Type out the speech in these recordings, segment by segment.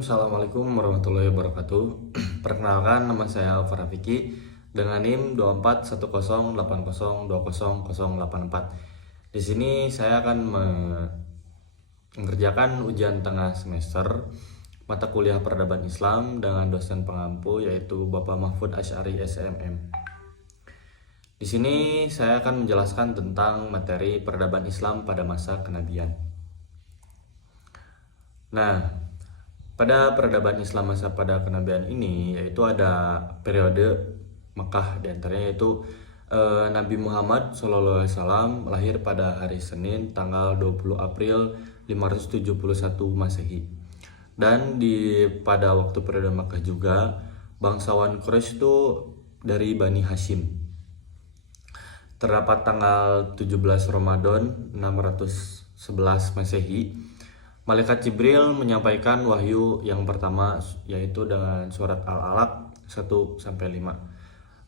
Assalamualaikum warahmatullahi wabarakatuh. Perkenalkan, nama saya Alfa Rafiki dengan NIM 241080200084. Di sini saya akan mengerjakan ujian tengah semester mata kuliah Peradaban Islam dengan dosen pengampu yaitu Bapak Mahfud Asy'ari SMM. Di sini saya akan menjelaskan tentang materi peradaban Islam pada masa kenabian. Nah, pada peradaban Islam masa pada kenabian ini yaitu ada periode Mekah, diantaranya yaitu Nabi Muhammad SAW lahir pada hari Senin tanggal 20 April 571 Masehi. Dan pada waktu periode Mekah juga bangsawan Quraisy itu dari Bani Hashim. Terdapat tanggal 17 Ramadan 611 Masehi. Malaikat Jibril menyampaikan wahyu yang pertama yaitu dengan surat Al-Alaq 1-5.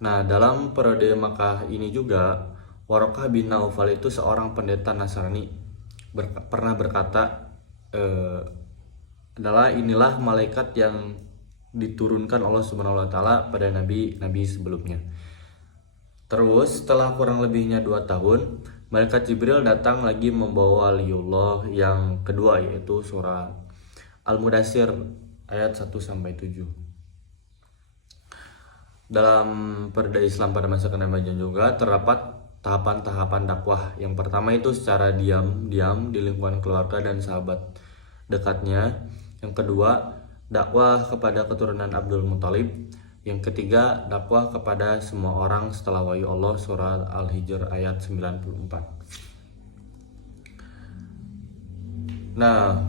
Nah, dalam periode Makkah ini juga Waraqah bin Naufal itu seorang pendeta Nasrani pernah berkata adalah inilah malaikat yang diturunkan Allah Subhanahu wa taala pada nabi-nabi sebelumnya. Terus setelah kurang lebihnya 2 tahun, Malaikat Jibril datang lagi membawa waliullah yang kedua yaitu surah Al-Mudaththir ayat 1-7. Dalam perda Islam pada masa kenabian juga terdapat tahapan-tahapan dakwah. Yang pertama itu secara diam-diam di lingkungan keluarga dan sahabat dekatnya. Yang kedua, dakwah kepada keturunan Abdul Muthalib. Yang ketiga, dakwah kepada semua orang setelah wahyu Allah surah Al-Hijr ayat 94. Nah,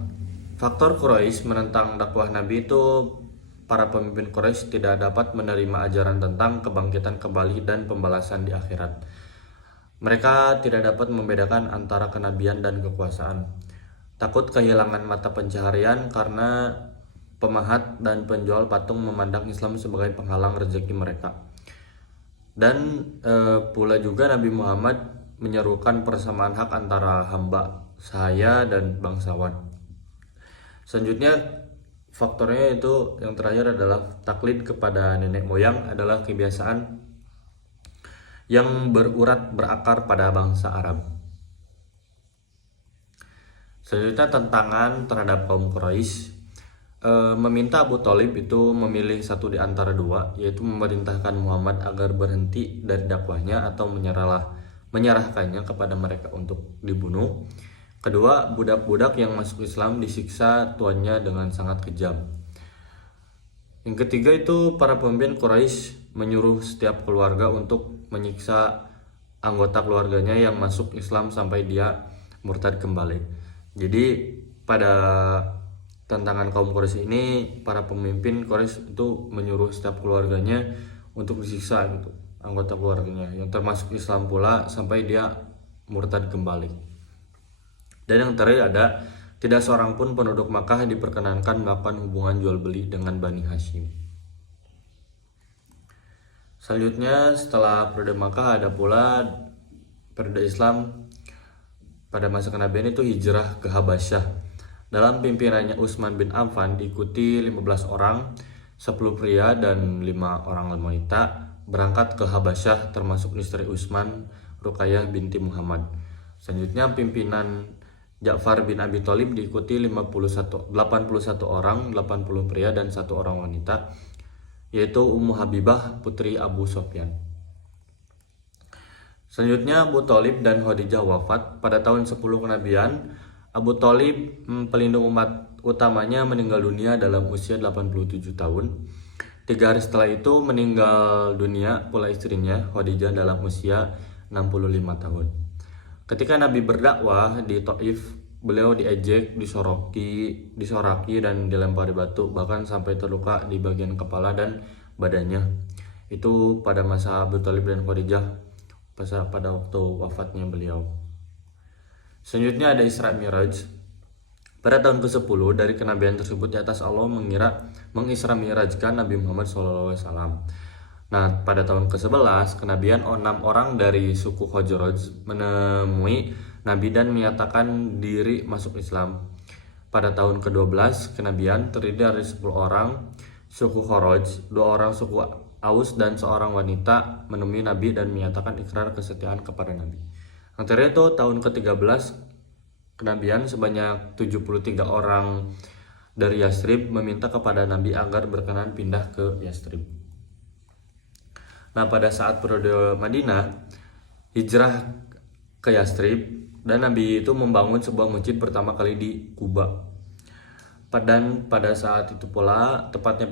faktor Quraisy menentang dakwah Nabi itu para pemimpin Quraisy tidak dapat menerima ajaran tentang kebangkitan kembali dan pembalasan di akhirat. Mereka tidak dapat membedakan antara kenabian dan kekuasaan. Takut kehilangan mata pencaharian karena pemahat dan penjual patung memandang Islam sebagai penghalang rezeki mereka. Dan pula juga Nabi Muhammad menyerukan persamaan hak antara hamba sahaya dan bangsawan. Selanjutnya faktornya itu yang terakhir adalah taklid kepada nenek moyang adalah kebiasaan yang berurat berakar pada bangsa Arab. Selanjutnya tantangan terhadap kaum Quraisy meminta Abu Thalib itu memilih satu di antara dua, yaitu memerintahkan Muhammad agar berhenti dari dakwahnya atau menyerahkannya kepada mereka untuk dibunuh. Kedua, budak-budak yang masuk Islam disiksa tuannya dengan sangat kejam. Yang ketiga itu para pemimpin Quraisy menyuruh setiap keluarga untuk menyiksa anggota keluarganya yang masuk Islam sampai dia murtad kembali. Jadi pada tantangan kaum Quraisy ini, para pemimpin Quraisy itu menyuruh setiap keluarganya untuk disiksa gitu, anggota keluarganya yang termasuk Islam pula sampai dia murtad kembali. Dan yang terakhir ada tidak seorang pun penduduk Makkah diperkenankan melakukan hubungan jual beli dengan Bani Hashim. Selanjutnya setelah periode Makkah ada pula periode Islam pada masa kenabian itu hijrah ke Habasyah. Dalam pimpinannya Utsman bin Affan diikuti 15 orang, 10 pria dan 5 orang wanita berangkat ke Habasyah termasuk istri Utsman, Ruqayyah binti Muhammad. Selanjutnya pimpinan Ja'far bin Abi Thalib diikuti 81 orang, 80 pria dan 1 orang wanita, yaitu Ummu Habibah putri Abu Sufyan. Selanjutnya Abu Thalib dan Khadijah wafat pada tahun 10 kenabian. Abu Thalib, pelindung umat utamanya, meninggal dunia dalam usia 87 tahun. 3 hari setelah itu meninggal dunia pula istrinya Khadijah dalam usia 65 tahun. Ketika Nabi berdakwah di Thaif, beliau diejek, disoraki dan dilempari batu, bahkan sampai terluka di bagian kepala dan badannya. Itu pada masa Abu Thalib dan Khadijah pada waktu wafatnya beliau. Selanjutnya ada Isra Mi'raj. Pada tahun ke-10 dari kenabian tersebut di atas Allah mengisra mi'rajkan Nabi Muhammad SAW. Nah, pada tahun ke-11 kenabian 6 orang dari suku Khazraj menemui Nabi dan menyatakan diri masuk Islam. pada tahun ke-12 kenabian terdiri dari 10 orang suku Kharaj, 2 orang suku Aus dan seorang wanita menemui Nabi dan menyatakan ikrar kesetiaan kepada Nabi. Yang terakhir itu tahun ke-13 kenabian sebanyak 73 orang dari Yasrib meminta kepada Nabi agar berkenan pindah ke Yasrib. Nah, pada saat periode Madinah hijrah ke Yasrib dan Nabi itu membangun sebuah masjid pertama kali di Kuba. Dan pada saat itu pula, tepatnya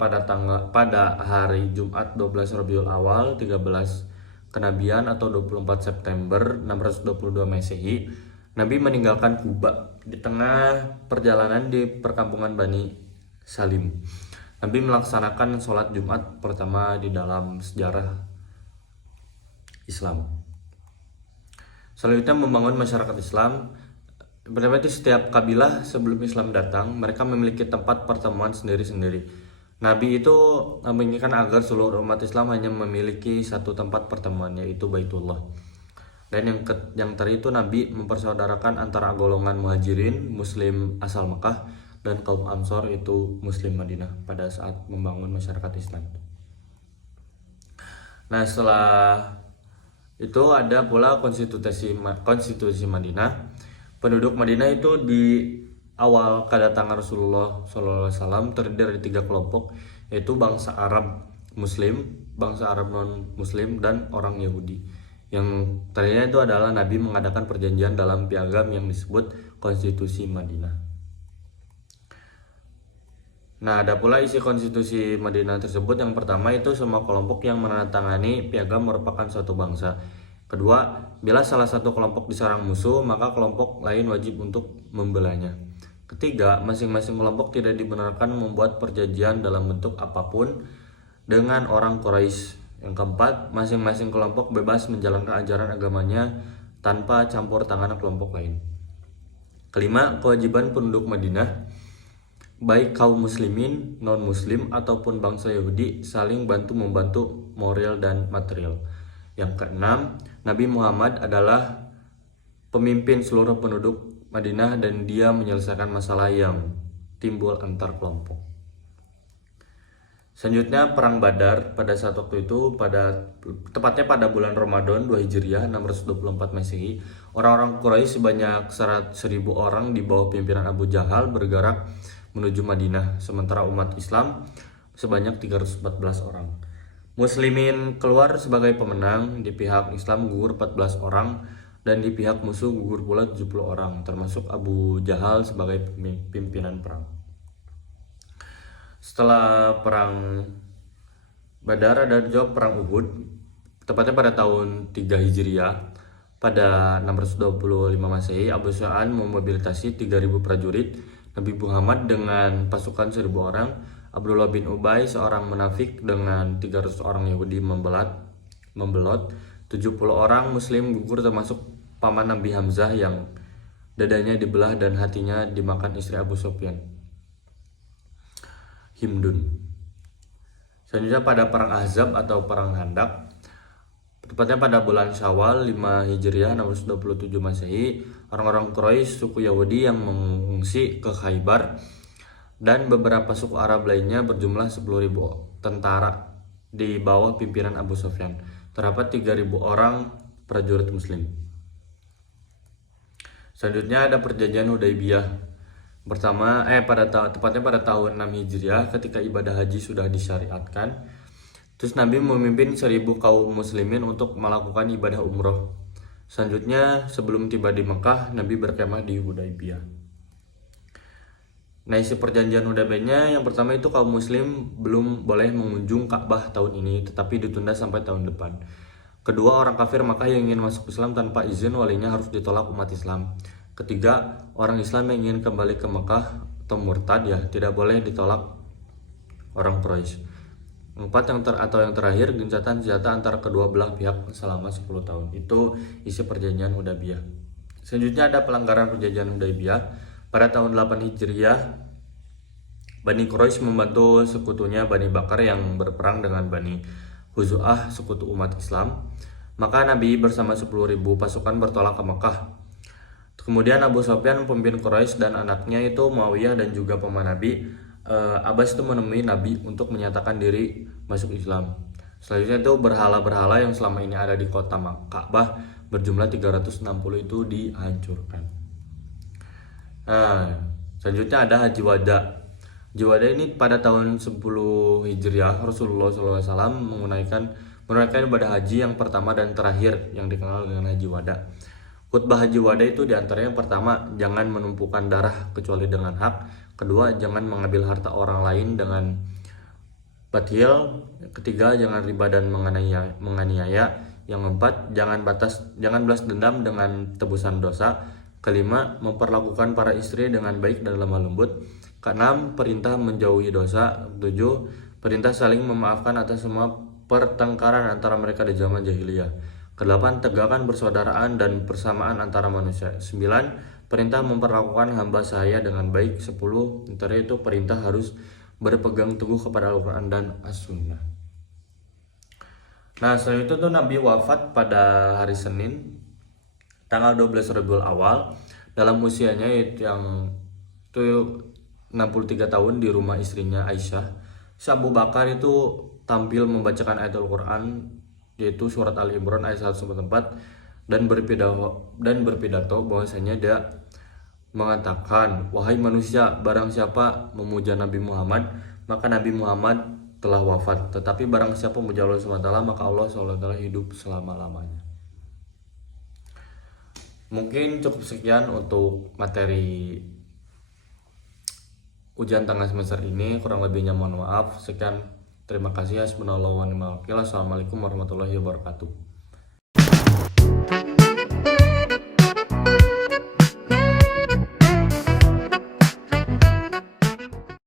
pada hari Jumat 12 Rabiul Awal 13 kenabian atau 24 September 622 Masehi, Nabi meninggalkan Kuba di tengah perjalanan di perkampungan Bani Salim. Nabi melaksanakan sholat Jumat pertama di dalam sejarah Islam. Selanjutnya membangun masyarakat Islam. Berarti setiap kabilah sebelum Islam datang, mereka memiliki tempat pertemuan sendiri-sendiri. Nabi itu menginginkan agar seluruh umat Islam hanya memiliki satu tempat pertemuan, yaitu Baitullah. Dan yang terakhir itu Nabi mempersaudarakan antara golongan Muhajirin, Muslim asal Mekah, dan kaum Ansor itu Muslim Madinah pada saat membangun masyarakat Islam. Nah, setelah itu ada pula konstitusi Madinah. Penduduk Madinah itu di awal kedatangan Rasulullah SAW terdiri dari 3 kelompok, yaitu bangsa Arab Muslim, bangsa Arab non-Muslim, dan orang Yahudi. Yang terakhirnya itu adalah Nabi mengadakan perjanjian dalam piagam yang disebut Konstitusi Madinah. Nah, ada pula isi konstitusi Madinah tersebut. Yang pertama itu semua kelompok yang menandatangani piagam merupakan suatu bangsa. Kedua, bila salah satu kelompok diserang musuh, maka kelompok lain wajib untuk membelanya. Ketiga, masing-masing kelompok tidak dibenarkan membuat perjanjian dalam bentuk apapun dengan orang Quraisy. Yang keempat, masing-masing kelompok bebas menjalankan ajaran agamanya tanpa campur tangan kelompok lain. Kelima, kewajiban penduduk Madinah, baik kaum muslimin, non-muslim, ataupun bangsa Yahudi, saling bantu-membantu moral dan material. Yang keenam, Nabi Muhammad adalah pemimpin seluruh penduduk Madinah dan dia menyelesaikan masalah yang timbul antar kelompok. Selanjutnya Perang Badar pada saat waktu itu, tepatnya pada bulan Ramadan 2 Hijriah 624 Masehi, orang-orang Quraisy sebanyak 100.000 orang di bawah pimpinan Abu Jahal bergerak menuju Madinah, sementara umat Islam sebanyak 314 orang. Muslimin keluar sebagai pemenang, di pihak Islam gugur 14 orang dan di pihak musuh gugur pula 70 orang, termasuk Abu Jahal sebagai pimpinan perang. Setelah perang Badar ada juga perang Uhud, tepatnya pada tahun 3 Hijriah. Pada 625 Masehi, Abu Sufyan memobilisasi 3.000 prajurit Nabi Muhammad dengan pasukan 1.000 orang. Abdullah bin Ubay, seorang munafik, dengan 300 orang Yahudi membelot. 70 orang Muslim gugur, termasuk paman Nabi Hamzah yang dadanya dibelah dan hatinya dimakan istri Abu Sufyan, Himdun. Selanjutnya pada perang Ahzab atau perang Handak, tepatnya pada bulan Syawal 5 Hijriah 627 Masehi, orang-orang Quraisy suku Yahudi yang mengungsi ke Khaybar dan beberapa suku Arab lainnya berjumlah 10.000 tentara di bawah pimpinan Abu Sufyan. Terdapat 3.000 orang prajurit Muslim. Selanjutnya ada perjanjian Hudaybiyah tepatnya pada tahun 6 Hijriah ketika ibadah haji sudah disyariatkan. Terus Nabi memimpin 1.000 kaum muslimin untuk melakukan ibadah umroh. Selanjutnya sebelum tiba di Mekah, Nabi berkemah di Hudaybiyah. Nah, isi perjanjian Hudaybiyahnya yang pertama itu kaum muslim belum boleh mengunjung Ka'bah tahun ini, tetapi ditunda sampai tahun depan. Kedua, orang kafir Makkah yang ingin masuk Islam tanpa izin walinya harus ditolak umat Islam. Ketiga, orang Islam yang ingin kembali ke Mekah atau murtad tidak boleh ditolak orang Quraisy. Empat, yang terakhir, gencatan senjata antara kedua belah pihak selama 10 tahun. Itu isi perjanjian Hudaybiyah. Selanjutnya ada pelanggaran perjanjian Hudaybiyah. Pada tahun 8 Hijriah, Bani Quraisy membantu sekutunya Bani Bakar yang berperang dengan Bani Huzu'ah, sekutu umat Islam. Maka Nabi bersama 10.000 pasukan bertolak ke Mekah. Kemudian Abu Sofyan pemimpin Quraisy dan anaknya itu Muawiyah dan juga paman Nabi Abbas itu menemui Nabi untuk menyatakan diri masuk Islam. Selanjutnya itu berhala-berhala yang selama ini ada di kota Ka'bah berjumlah 360 itu dihancurkan. Nah, selanjutnya ada Haji Wada. Haji Wada ini pada tahun 10 Hijriah Rasulullah SAW menunaikan ibadah haji yang pertama dan terakhir yang dikenal dengan Haji Wada. Khutbah Haji Wada itu diantaranya yang pertama, jangan menumpukan darah kecuali dengan hak. Kedua, jangan mengambil harta orang lain dengan batil. Ketiga, jangan riba dan menganiaya. Yang keempat, jangan balas dendam dengan tebusan dosa. Kelima, memperlakukan para istri dengan baik dan lemah lembut. Keenam, perintah menjauhi dosa. Ketujuh, perintah saling memaafkan atas semua pertengkaran antara mereka di zaman jahiliyah. Kedelapan, tegakkan persaudaraan dan persamaan antara manusia. 9, perintah memperlakukan hamba sahaya dengan baik. 10, antara itu perintah harus berpegang teguh kepada Al-Quran dan As-Sunnah. Nah, setelah itu tuh Nabi wafat pada hari Senin tanggal 12 Rabiul Awal dalam usianya yang itu 63 tahun di rumah istrinya Aisyah. Abu Bakar itu tampil membacakan ayat Al-Quran yaitu surat Ali Imran ayat 144 dan berpidato bahwasanya dia mengatakan, wahai manusia, barang siapa memuja Nabi Muhammad maka Nabi Muhammad telah wafat, tetapi barang siapa memuja Allah SWT maka Allah SWT hidup selama-lamanya. Mungkin cukup sekian untuk materi ujian tengah semester ini, kurang lebihnya mohon maaf. Sekian, terima kasih. Assalamualaikum warahmatullahi wabarakatuh.